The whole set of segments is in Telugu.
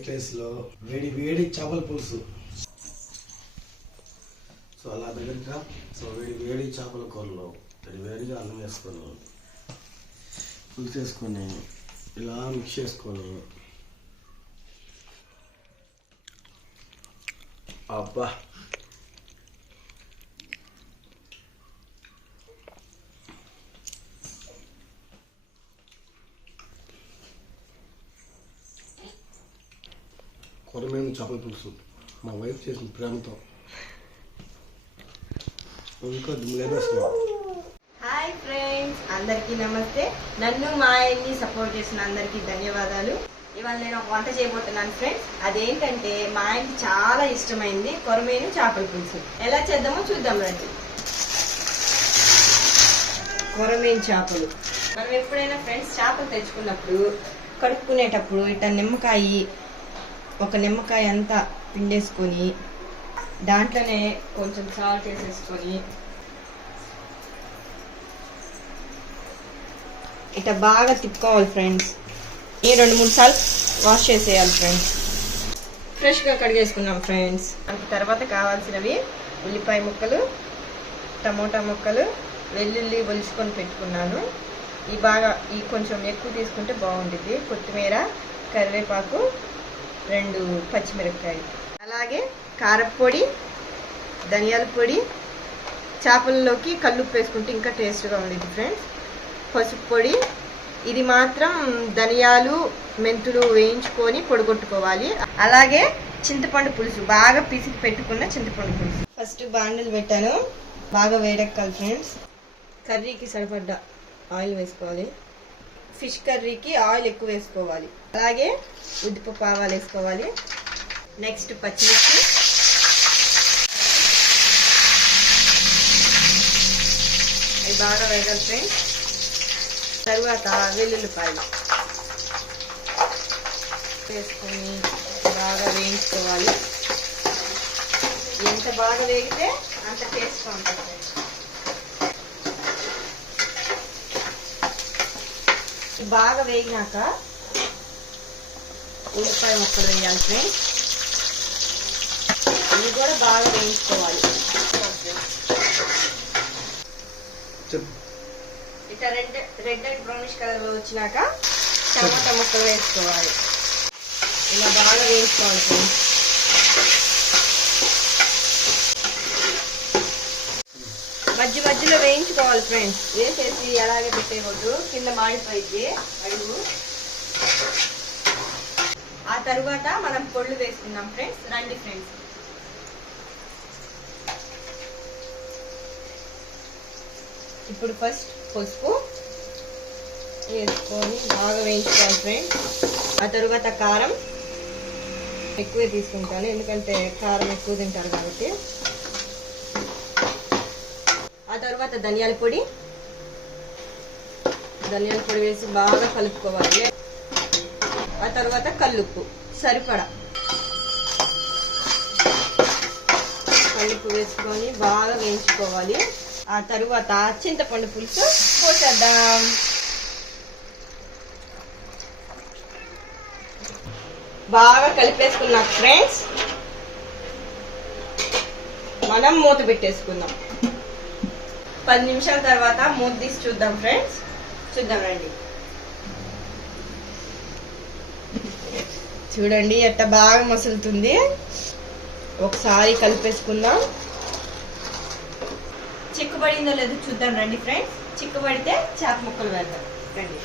వైట్ రైస్లో వేడి వేడి చేపల పులుసు. సో అలా దగ్గరగా సో వేడి వేడి చేపల కూరలో వేడి వేడిగా అన్నం వేసుకొని పులుసు వేసుకొని ఇలా మిక్స్ చేసుకొని అబ్బా! కొరమైన చేపల పులుసు మా వైఫ్ చేసిన ప్రేమతో ఇంకా హాయ్ ఫ్రెండ్స్ అందరికీ నమస్తే. నన్ను మా ఆయన్ని సపోర్ట్ చేసిన అందరికీ ధన్యవాదాలు. ఇవాళ నేను ఒక వంట చేయబోతున్నాను ఫ్రెండ్స్ అదేంటంటే మా ఆయనకి చాలా ఇష్టమైంది కొరమేను చేపల పులుసు. ఎలా చేద్దామో చూద్దాం రండి. కొరమేను చేపలు. మనం ఎప్పుడైనా ఫ్రెండ్స్ చేపలు తెచ్చుకున్నప్పుడు కడుక్కునేటప్పుడు ఇట్లా నిమ్మకాయ ఒక నిమ్మకాయ అంతా పిండేసుకొని దాంట్లోనే కొంచెం సాల్ట్ వేసేసుకొని ఇట్లా బాగా తిప్పుకోవాలి ఫ్రెండ్స్ ఈ రెండు మూడు సార్లు వాష్ చేసేయాలి ఫ్రెండ్స్ ఫ్రెష్గా కడిగేసుకున్నాం ఫ్రెండ్స్ అంత తర్వాత కావాల్సినవి ఉల్లిపాయ ముక్కలు టమోటా ముక్కలు వెల్లుల్లి ఒలుచుకొని పెట్టుకున్నాను. ఈ బాగా ఈ కొంచెం ఎక్కువ తీసుకుంటే బాగుంటుంది కొత్తిమీర కరివేపాకు రెండు పచ్చిమిరపకాయలు. అలాగే కారప్పొడి ధనియాల పొడి చేపల్లోకి కల్లుప్పు వేసుకుంటే ఇంకా టేస్ట్గా ఉండేది ఫ్రెండ్స్. పసుపు పొడి ఇది మాత్రం ధనియాలు మెంతులు వేయించుకొని పొడిగొట్టుకోవాలి. అలాగే చింతపండు పులుసు బాగా పిసికి పెట్టుకున్న చింతపండు పులుసు. ఫస్ట్ బాండలు పెట్టాను బాగా వేడెక్కాలి ఫ్రెండ్స్. కర్రీకి సరిపడ్డ ఆయిల్ వేసుకోవాలి. ఫిష్ కర్రీకి ఆయిల్ ఎక్కువ వేసుకోవాలి. అలాగే ఉద్దిపప్పు ఆవాలు వేసుకోవాలి. నెక్స్ట్ పచ్చిమిర్చి. అవి బాగా వేగాలి ఫ్రెండ్స్ తరువాత వెల్లుల్లిపాయలు వేసుకొని బాగా వేయించుకోవాలి. ఎంత బాగా వేగితే అంత టేస్ట్ ఉంటుంది. బాగా వేగినాక ఉల్లిపాయ ముక్కలు వేయాలి ఫ్రెండ్స్ ఇవి కూడా బాగా వేయించుకోవాలి. ఇట్లా రెడ్ రెడ్ అండ్ బ్రౌనిష్ కలర్లో వచ్చినాక టమాటా ముక్కలు వేసుకోవాలి. ఇలా బాగా వేయించుకోవాలి ఫ్రెండ్స్ మధ్య మధ్యలో వేయించుకోవాలి ఫ్రెండ్స్ వేసేసి అలాగే పెట్టేయకూడదు. కింద మాడిపోయింది అడుగు. ఆ తరువాత మనం పొళ్ళు వేసుకుందాం ఫ్రెండ్స్ రండి ఫ్రెండ్స్ ఇప్పుడు ఫస్ట్ పసుపు వేసుకొని బాగా వేయించుకోవాలి ఫ్రెండ్స్ ఆ తరువాత కారం ఎక్కువే తీసుకుంటాను. ఎందుకంటే కారం ఎక్కువ తింటారు కాబట్టి. తర్వాత ధనియాల పొడి. ధనియాల పొడి వేసి బాగా కలుపుకోవాలి. ఆ తర్వాత కల్లుప్పు సరిపడా. కల్లుప్పు వేసుకొని బాగా వేయించుకోవాలి. ఆ తరువాత చింతపండు పులుసు పోసేద్దాం. బాగా కలిపేసుకున్నాం ఫ్రెండ్స్. మనం మూత పెట్టేసుకుందాం. పది నిమిషాల తర్వాత మూత తీసి చూద్దాం ఫ్రెండ్స్ చూద్దాం రండి. చూడండి ఎట్ట బాగా మసులుతుంది. ఒకసారి కలిపేసుకుందాం. చిక్కుబడిందో లేదో చూద్దాం రండి ఫ్రెండ్స్ చిక్కుబడితే చేప ముక్కలు వేద్దాం రండి.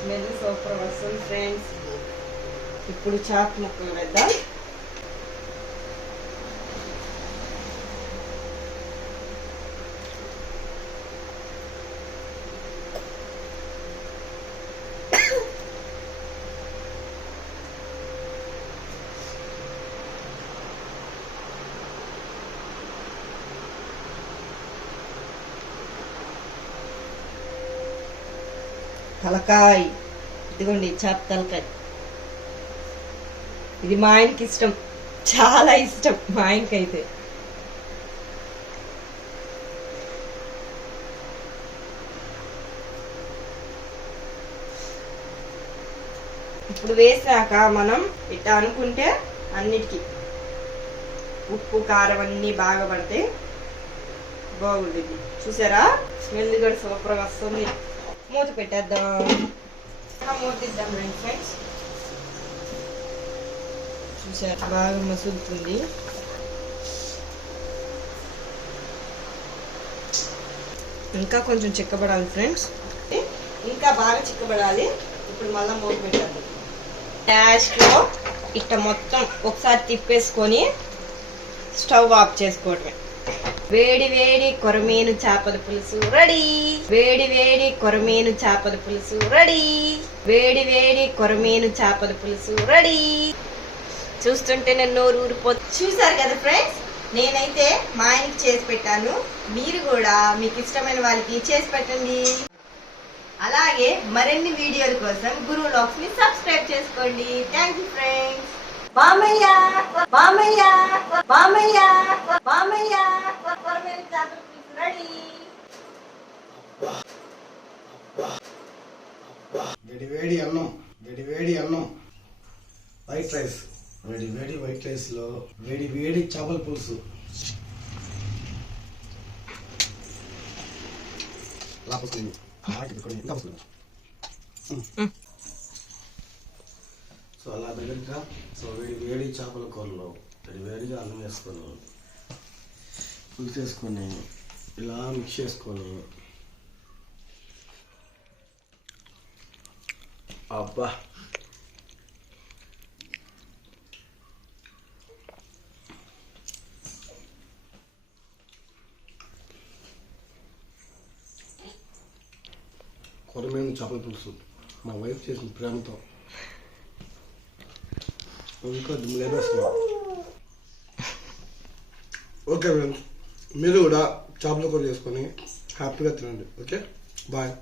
స్మెల్ సూపర్ వస్తుంది ఫ్రెండ్స్ ఇప్పుడు చేప ముక్కలు వేద్దాం. తలకాయ. ఇదిగోండి చేప తలకాయ. ఇది మా ఆయనకి ఇష్టం. చాలా ఇష్టం మా ఆయనకైతే. ఇప్పుడు వేసాక మనం ఇట్లా అనుకుంటే అన్నిటికీ. ఉప్పు కారం అన్నీ బాగా పడితే బాగుంటుంది చూసారా? స్మెల్ కూడా సూపర్గా వస్తుంది. మూత పెట్టేద్దాం. మూతిద్దాం ఫ్రెండ్స్. చూసారు బాగా మసులుతుంది. ఇంకా కొంచెం చిక్కబడాలి ఫ్రెండ్స్. ఇంకా బాగా చిక్కబడాలి. ఇప్పుడు మళ్ళీ మూత పెట్టాలి. లాస్ట్లో ఇట్ట మొత్తం ఒకసారి తిప్పేసుకొని స్టవ్ ఆఫ్ చేసుకోవటమే వేడి వేడి కొరమీను చేపల పులుసు రెడీ. వేడి వేడి కొరమీను చేపల పులుసు రెడీ. వేడి వేడి కొరమీను చేపల పులుసు రెడీ. చూస్తుంటే నేను నోరు ఊరిపో చూసారు కదా ఫ్రెండ్స్ నేనైతే మా ఆయనకి చేసి పెట్టాను. మీరు కూడా మీకు ఇష్టమైన వాళ్ళకి చేసి పెట్టండి. అలాగే మరిన్ని వీడియోల కోసం గురువు లాక్స్ని సబ్స్క్రైబ్ చేసుకోండి. థ్యాంక్ యూ ఫ్రెండ్స్ బామయ్య బామయ్య బామయ్య బామయ్య రెడీ వేడి వేడి అన్నం వేడి వేడి అన్నం. వైట్ రైస్ వేడి వేడి వైట్ రైస్లో వేడి వేడి చేపల పులుసు. సో అలా దగ్గరగా సో వేడి వేడి చేపల కూరలో వేడి వేడిగా అన్నం వేసుకొని పులుసు వేసుకొని ఇలా మిక్స్ చేసుకొని అబ్బా! కొరమైన చేపల పులుసు. మా వైఫ్ చేసిన ప్రేమతో. ఇంకా లేపేస్తున్నాం ఓకే ఫ్రెండ్స్ మీరు కూడా చేపల కూర చేసుకొని హ్యాపీగా తినండి. ఓకే? బాయ్